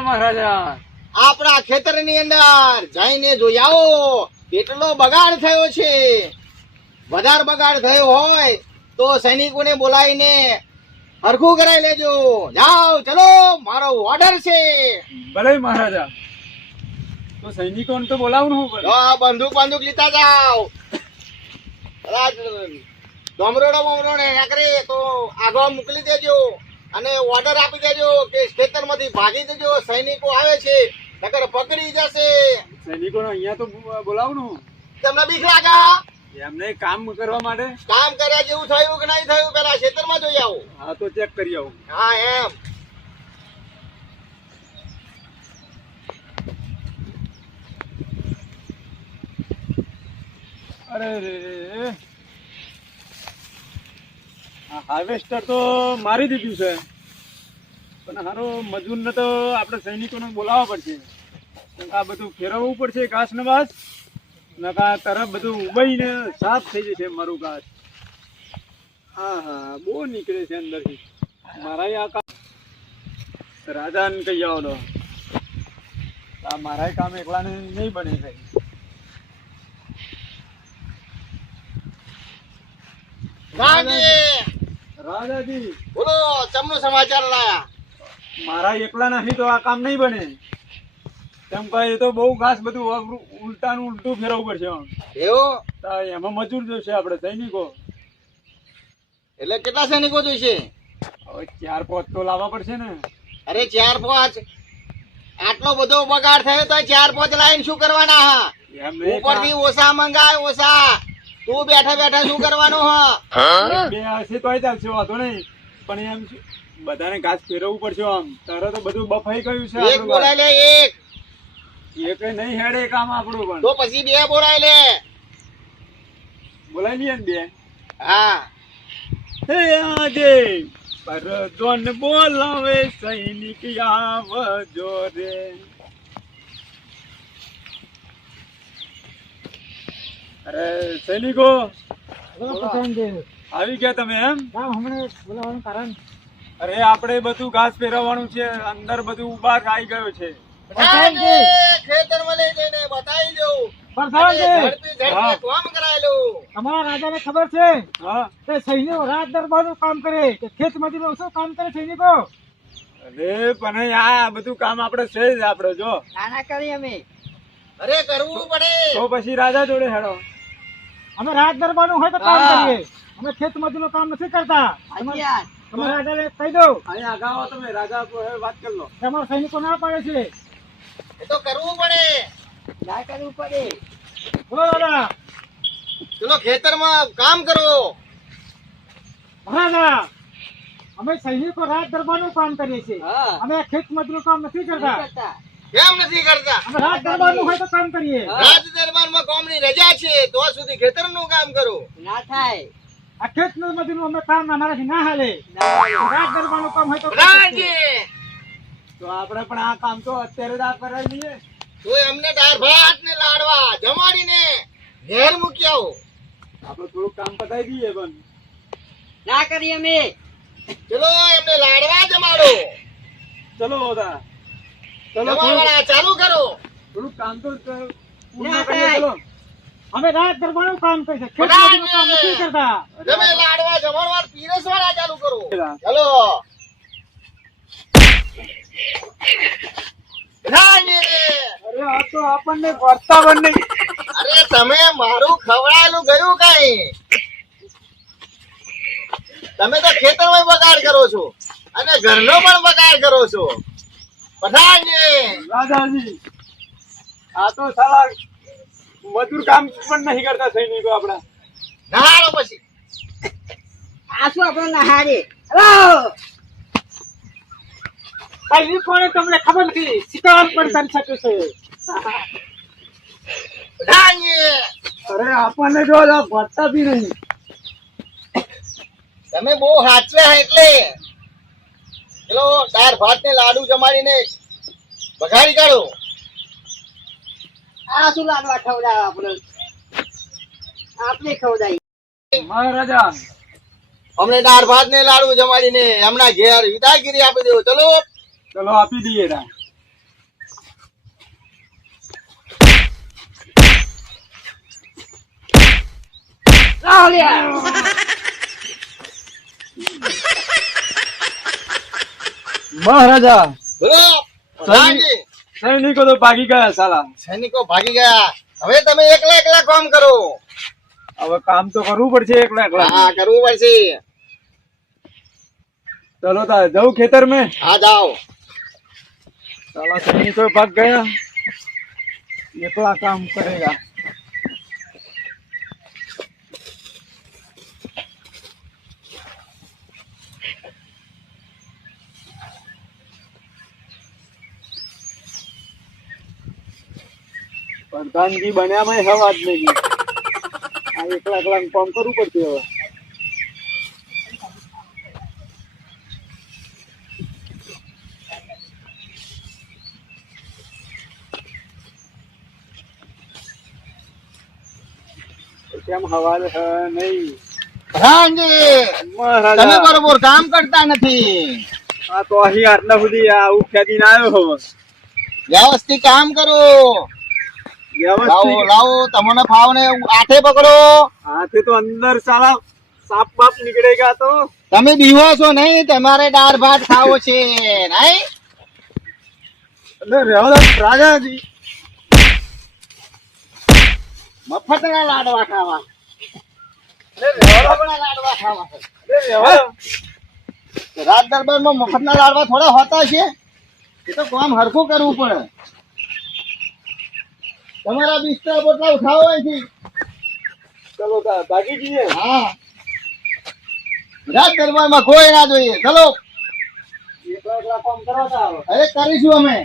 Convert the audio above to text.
મહારાજા મહારાજા આપણા ખેતરની અંદર જઈને જોઈ આવો કેટલો બગાડ થયો છે. વધારે બગાડ થયો હોય તો સૈનિકોને બોલાવીને હરખું કરાવી લેજો. જાઓ ચલો, મારો ઓર્ડર છે. ભલે મહારાજા. તો સૈનિકોને તો બોલાવવું પડે. બંદૂક લીધા જાઓ. ડોમરોડો એકરે તો આગળ મોકલી દેજો અને ઓર્ડર આપી દેજો કે ખેતર માંથી ભાગી દેજો, સૈનિકો આવે છે નકર પકડી જશે. સૈનિકોને અહીંયા તો બોલાવવું. તમને બીક લાગે? એમને કામ કરવા માટે. કામ કર્યા જેવું થયું કે નહીં થયું પેલા ખેતરમાં જોઈ આવો. હા તો ચેક કરી આવું. હા એમ. અરે રે હાર્વેસ્ટર તો મારી દીધું છે, પણ હારો મજૂર ને તો આપણે સૈનિકોને બોલાવવા પડશે. આ બધું ફેરવવું પડશે ઘાસ ને વાસ, નકા તરફ બધું ઉબાઈને સાફ થઈ જશે મારું ઘાસ. હા હા બહુ નીકળે છે અંદરથી. મારા આ કામ રાજાને કહી આવો તો આ મારા કામ એકલાને નહીં બને છે. રાજાજી બોલો, ચમનો સમાચાર લાયા? મારા એકલા નથી તો આ કામ નહીં બને. તેમ કહે તો બહુ ઘાસ બધું ઉલટાનું ઉલટું ફેરવવું પડશે. એવું? એમાં મજૂર જોશે આપણે સૈનિકો. એટલે કેટલા સૈનિકો જોઈશે? હવે 4-5 તો લાવવા પડશે ને. અરે 4-5? આટલો બધો બગાડ થયો તો 4-5 લાઈન શું કરવાના? હા ઉપરથી ઓછા મંગાય ઓછા. તું બેઠા બેઠા શું કરવાનું? હા બે હશે તોય ચાલશે, વાંધો નહીં. પણ એમ બધાને ઘાસ ફેરવવું પડશે. આમ તારે તો બધું બફાઈ ગયું છે. એક બોલાય લે. એક નહીં હેડે કામ આપણું. પણ તો પછી 2 બોલાય લે. બોલાય લઈએ ને 2. હા. હે આજે પરદોન બોલાવે સૈનિક આવજો રે. અરે સૈનિકો આવી ગયા તમે? એમ બોલાવવાનું કારણ? અરે આપણે બધું ઘાસ ફેરવવાનું છે. અંદર બધું ઉબાર આવી ગયો છે. ખેતરમાં લઈ જઈને બતાવી દો. અમારા રાજાને ખબર છે કે સૈનિકો રાત દરબારનું કામ કરે, ખેત મજૂરો શું કામ કરે સૈનિકો? અરે પણ આ બધું કામ આપણે છે જ. આપણે જો નાના કરી અમે. અરે કરવું પડે તો પછી રાજા જોડે હેડો. અમે રાત દરબારનું હોય તો કામ કરીએ. અમે ખેત મજૂરનું કામ નથી કરતા. તમે રાજાને કહી દો. અહીંયા આગાઓ તમે રાજા વાત કરી લો. તમારા સૈનિકો ના પાડે છે. એ તો કરવું પડે. ના કરવું પડે. બોલો દાદા. ચલો ખેતરમાં કામ કરો. રાજા અમે સૈનિકો રાત દરબારનું કામ કરીએ છીએ. અમે ખેત મજૂરનું કામ નથી કરતા. કેમ નથી કરતા? અમે રાત દરબારનું હોય તો કામ કરીએ. રાજ દરબારમાં કોમની રજા છે તો સુધી ખેતરનું કામ કરો. ના થાય. આ ખેત મજૂરનું અમે કામ અમારાથી ના હાલે. રાત દરબારનું કામ હોય તો તો આપણે પણ આ કામ તો અત્યારે જ આ કરાવી લઈએ. તો એમને દાળ ભાત ને લાડવા જમાડીને ઘેર મૂકી આવો. આપણે થોડું કામ પતાવી દઈએ. પણ ના કરીએ અમે. ચલો એમને લાડવા જમાડો. ચલો બધા જમાડવાના ચાલુ કરો. થોડું કામ તો પૂર્ણ કરીએ. ચલો અમે રાત દરબારનું કામ કરીએ. ખેત મજૂરનું કામ નથી કરતા. તમે લાડવા જમાડવા પીરસવાના ચાલુ કરો. ચલો અરે આ તો આપણને વર્તા બન નહીં. અરે તમે મારું ખવડાયેલું ગયું કઈ? તમે તો ખેતરમાં બગાડ કરો છો અને ઘરનો પણ બગાડ કરો છો. પઠાણજી રાજાજી આ તો સાલા મજૂર કામ પણ નહીં કરતા સૈનિકો આપડા. નહારો પછી આ શું આપણે નહારે? સૈનિકોને તમને ખબર નથી. શિકાર પણ કરી શકે છે. પઠાણજી અરે આપણને જો વર્તા બી નહીં. તમે બહુ હાચવ્યા એટલે ચલો દાળ ભાત ને લાડુ જમાડીને બગાડી કાઢો. આ શું લાડવા ખવડાવે? આપણે ખવડાવી. મહારાજા અમને દાળ ભાત ને લાડુ જમાડીને હમણાં ઘેર વિદાયગીરી આપી દેવો. ચલો ચલો આપી દઈએ. મહારાજા બોલો પ્રધાનજી. સૈનિકો તો ભાગી ગયા સાલા. સૈનિકો ભાગી ગયા. હવે તમે એકલા એકલા કામ કરો. હવે કામ તો કરવું પડશે એકલા એકલા. હા કરવું પડશે. ચલો તા જાઉં ખેતર में. હા જાઓ. साला सैनिको भाग गया, एकला काम करेगा. प्रधानजी बन्या में हवा જ નહીં. આ એકલા એકલા કામ કરવું પડશે હવે. કેમ હવા નહીં પ્રધાનજી તમે મહારાજા? બરોબર કામ કરતા નથી. આ તો અહીં આટલા સુધી આવું ખેદીને આવ્યો હવે. વ્યવસ્થિત કામ કરો. લાવો વ્યવસ્થિત લાવો તમને ફાવ ને આઠે પકડો. હાથે તો અંદર સાલા સાપ બાપ નીકળેગા તો. તમે બીવો છો નહીં, તમારે દાળ ભાત ખાવો છે નહીં. એટલે રહેવા દો રાજાજી. મફતના લાડવા ખાવા. મફતના લાડવા ખાવા. રહેવા દો. રાત દરબારમાં મફતના લાડવા થોડા હોતા છે. એ તો કામ હરખું કરવું પડે. તમારા બિસ્તરા પોટલા ઉઠાવો અહીંથી. ચલો ભાગી જઈએ. હા રાત દરબારમાં કોઈ ના જોઈએ. ચલો એકલા એકલા કામ કરવા તા હવે. હવે કરીશું અમે.